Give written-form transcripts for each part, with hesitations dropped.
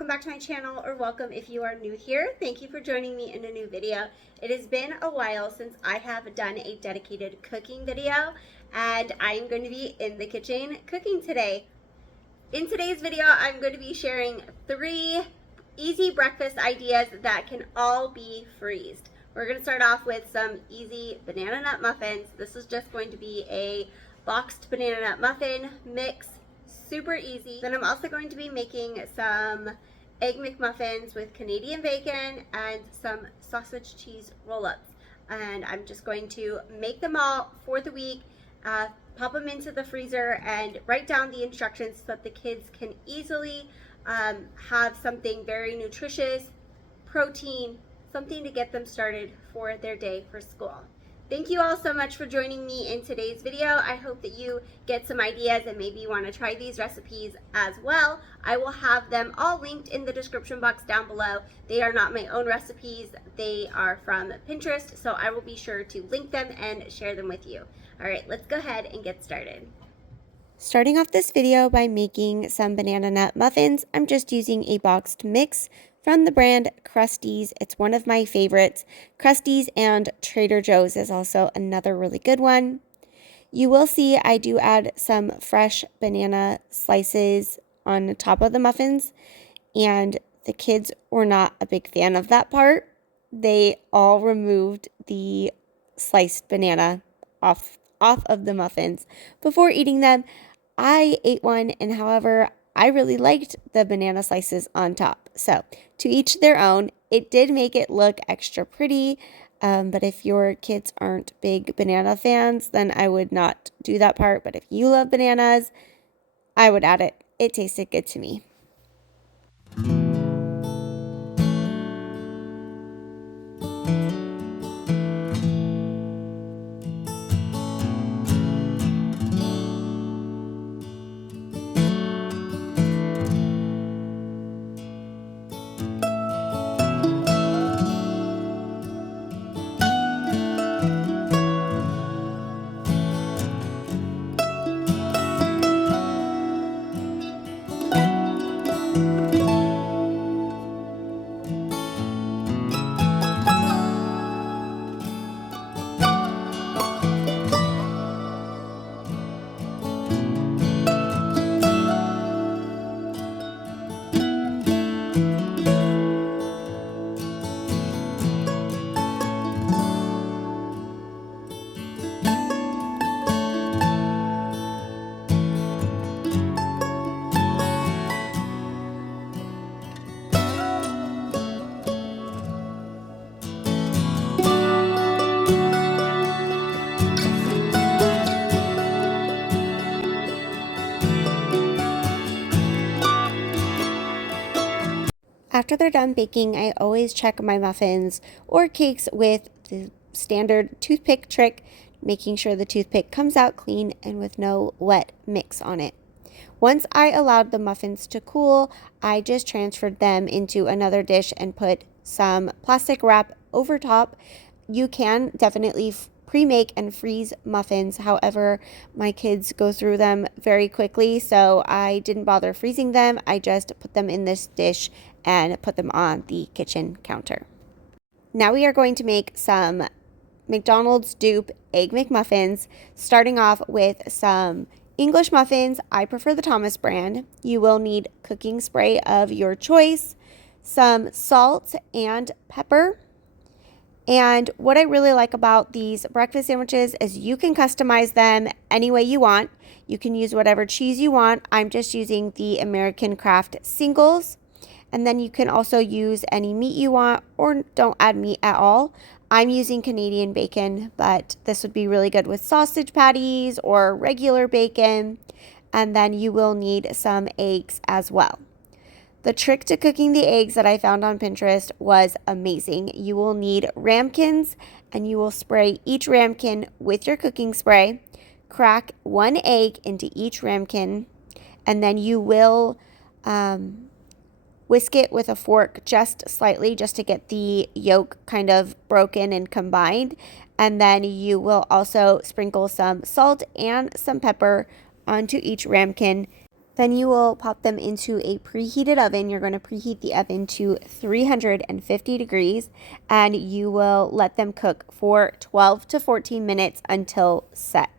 welcome back to my channel, or welcome if you are new here. Thank you for joining me in a new video. It has been a while since I have done a dedicated cooking video, and I am going to be in the kitchen cooking today. In today's video, I'm going to be sharing 3 easy breakfast ideas that can all be freezed. We're going to start off with some easy banana nut muffins. This is just going to be a boxed banana nut muffin mix. Super easy. Then I'm also going to be making some Egg McMuffins with Canadian bacon and some sausage cheese roll-ups. And I'm just going to make them all for the week, pop them into the freezer, and write down the instructions so that the kids can easily have something very nutritious, protein, something to get them started for their day for school. Thank you all so much for joining me in today's video. I hope that you get some ideas and maybe you want to try these recipes as well. I will have them all linked in the description box down below. They are not my own recipes. They are from Pinterest, so I will be sure to link them and share them with you. All right, let's go ahead and get started. Starting off this video by making some banana nut muffins, I'm just using a boxed mix from the brand Krusteaz. It's one of my favorites. Krusteaz and Trader Joe's is also another really good one. You will see I do add some fresh banana slices on top of the muffins, and the kids were not a big fan of that part. They all removed the sliced banana off of the muffins before eating them. I ate one, and however, I really liked the banana slices on top. So, to each their own. It did make it look extra pretty, but if your kids aren't big banana fans, then I would not do that part. But if you love bananas, I would add it. It tasted good to me. After they're done baking, I always check my muffins or cakes with the standard toothpick trick, making sure the toothpick comes out clean and with no wet mix on it. Once I allowed the muffins to cool, I just transferred them into another dish and put some plastic wrap over top. You can definitely pre-make and freeze muffins. However, my kids go through them very quickly, so I didn't bother freezing them. I just put them in this dish and put them on the kitchen counter. Now we are going to make some McDonald's dupe Egg McMuffins, starting off with some English muffins. I prefer the Thomas brand. You will need cooking spray of your choice, some salt and pepper. And what I really like about these breakfast sandwiches is you can customize them any way you want. You can use whatever cheese you want. I'm just using the American Craft singles. And then you can also use any meat you want, or don't add meat at all. I'm using Canadian bacon, but this would be really good with sausage patties or regular bacon. And then you will need some eggs as well. The trick to cooking the eggs that I found on Pinterest was amazing. You will need ramekins, and you will spray each ramekin with your cooking spray. Crack 1 egg into each ramekin, and then you will whisk it with a fork just slightly, just to get the yolk kind of broken and combined. And then you will also sprinkle some salt and some pepper onto each ramekin. Then you will pop them into a preheated oven. You're going to preheat the oven to 350 degrees, and you will let them cook for 12 to 14 minutes until set.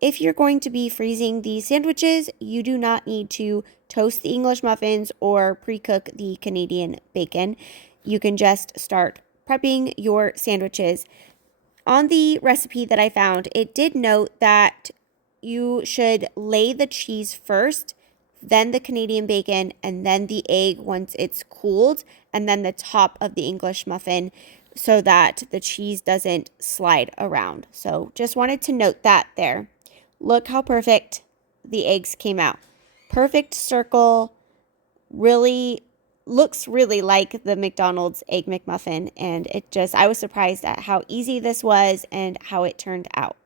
If you're going to be freezing these sandwiches, you do not need to toast the English muffins or pre-cook the Canadian bacon. You can just start prepping your sandwiches. On the recipe that I found, it did note that you should lay the cheese first, then the Canadian bacon, and then the egg once it's cooled, and then the top of the English muffin so that the cheese doesn't slide around. So just wanted to note that there. Look how perfect the eggs came out. Perfect circle, really looks really like the McDonald's Egg McMuffin, and I was surprised at how easy this was and how it turned out.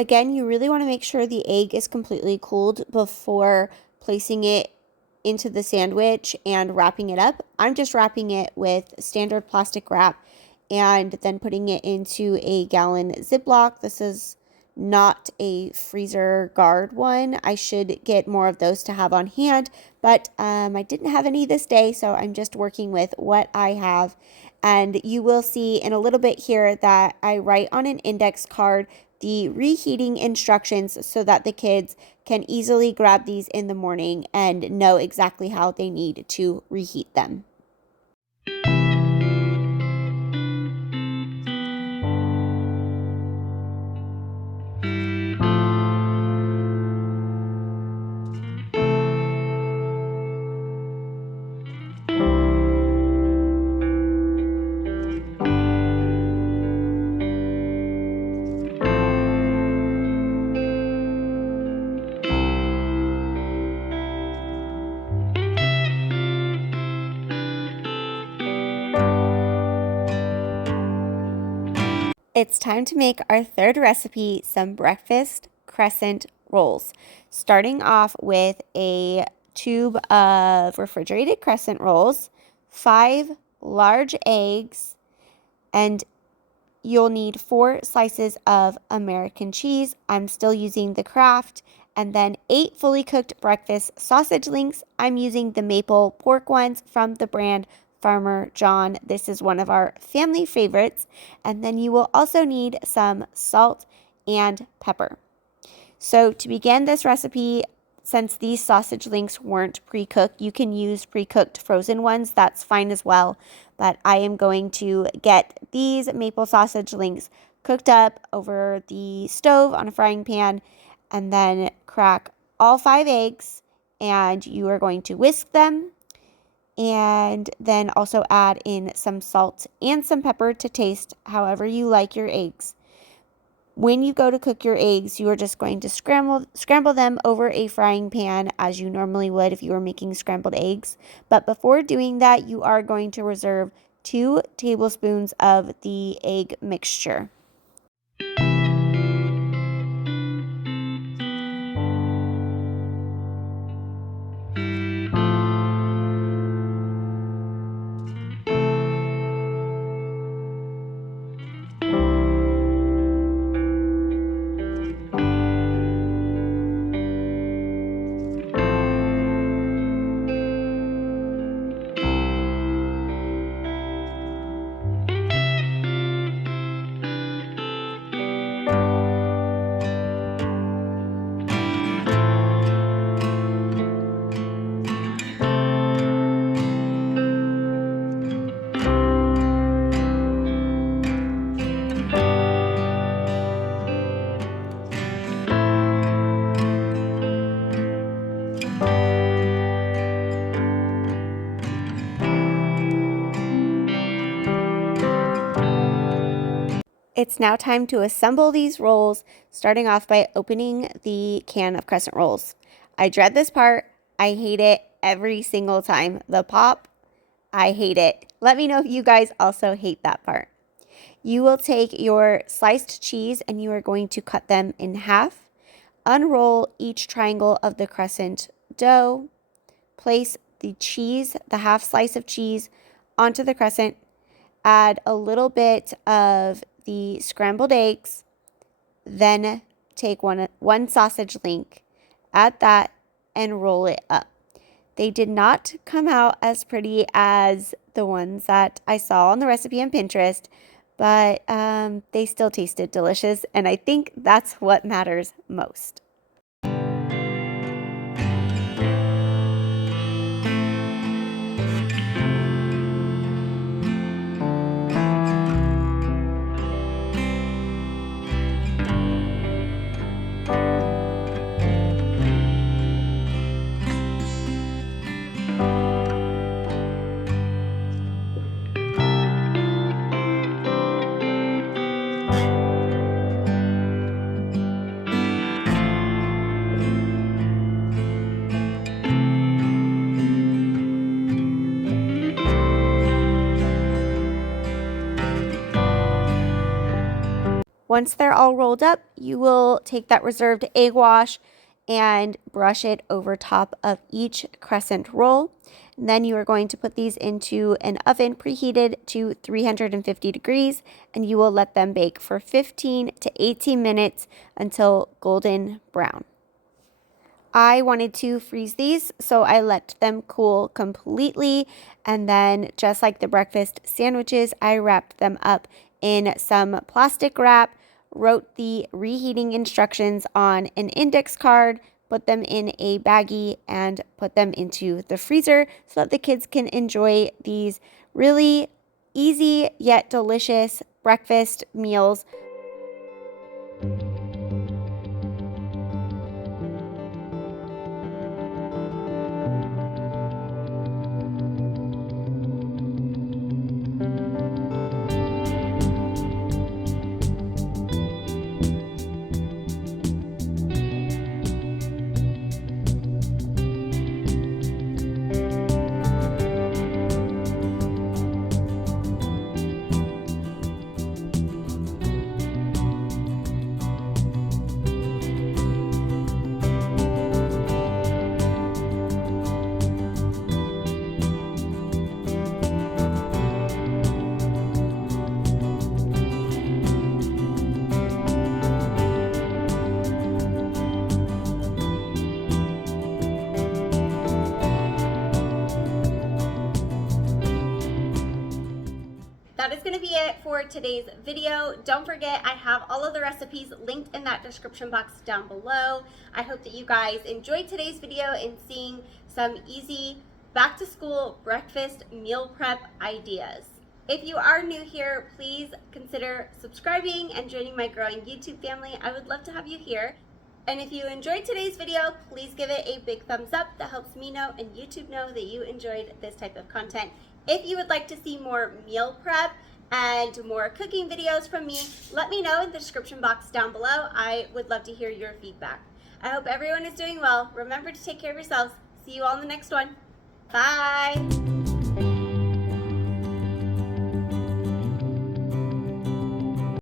Again, you really want to make sure the egg is completely cooled before placing it into the sandwich and wrapping it up. I'm just wrapping it with standard plastic wrap and then putting it into a gallon Ziploc. This is not a freezer guard one. I should get more of those to have on hand, but I didn't have any this day, so I'm just working with what I have. And you will see in a little bit here that I write on an index card the reheating instructions so that the kids can easily grab these in the morning and know exactly how they need to reheat them. It's time to make our third recipe, some breakfast crescent rolls. Starting off with a tube of refrigerated crescent rolls, 5 large eggs, and you'll need 4 slices of American cheese. I'm still using the Kraft. And then 8 fully cooked breakfast sausage links. I'm using the maple pork ones from the brand Farmer John. This is one of our family favorites. And then you will also need some salt and pepper. So to begin this recipe, since these sausage links weren't pre-cooked, you can use pre-cooked frozen ones. That's fine as well. But I am going to get these maple sausage links cooked up over the stove on a frying pan and then crack all 5 eggs, and you are going to whisk them and then also add in some salt and some pepper to taste however you like your eggs. When you go to cook your eggs, you are just going to scramble them over a frying pan as you normally would if you were making scrambled eggs. But before doing that, you are going to reserve 2 tablespoons of the egg mixture. It's now time to assemble these rolls, starting off by opening the can of Crescent rolls. I dread this part. I hate it every single time. The pop, I hate it. Let me know if you guys also hate that part. You will take your sliced cheese and you are going to cut them in half. Unroll each triangle of the Crescent dough. Place the cheese, the half slice of cheese, onto the Crescent. Add a little bit of the scrambled eggs. Then take one sausage link, add that, and roll it up. They did not come out as pretty as the ones that I saw on the recipe on Pinterest, but they still tasted delicious, and I think that's what matters most. Once they're all rolled up, you will take that reserved egg wash and brush it over top of each Crescent roll. And then you are going to put these into an oven preheated to 350 degrees, and you will let them bake for 15 to 18 minutes until golden brown. I wanted to freeze these, so I let them cool completely, and then just like the breakfast sandwiches, I wrapped them up in some plastic wrap, wrote the reheating instructions on an index card, put them in a baggie, and put them into the freezer so that the kids can enjoy these really easy yet delicious breakfast meals. That is going to be it for today's video. Don't forget, I have all of the recipes linked in that description box down below. I hope that you guys enjoyed today's video and seeing some easy back to school breakfast meal prep ideas. If you are new here, please consider subscribing and joining my growing YouTube family. I would love to have you here. And if you enjoyed today's video, please give it a big thumbs up. That helps me know and YouTube know that you enjoyed this type of content. If you would like to see more meal prep and more cooking videos from me, let me know in the description box down below. I would love to hear your feedback. I hope everyone is doing well. Remember to take care of yourselves. See you all in the next one. Bye.